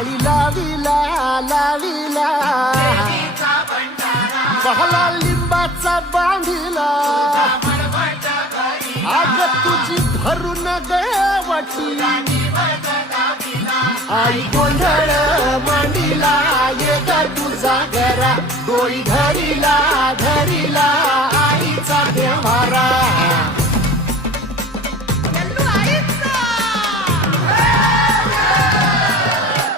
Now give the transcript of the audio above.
माळी लाविला लाविला पहला लिंबाचा बांधिला आग तुझी भरून गवटी आई गोंधळ मांडीला ये ग तुझा घरा डोळी धरीला धरीला आईचा देवारा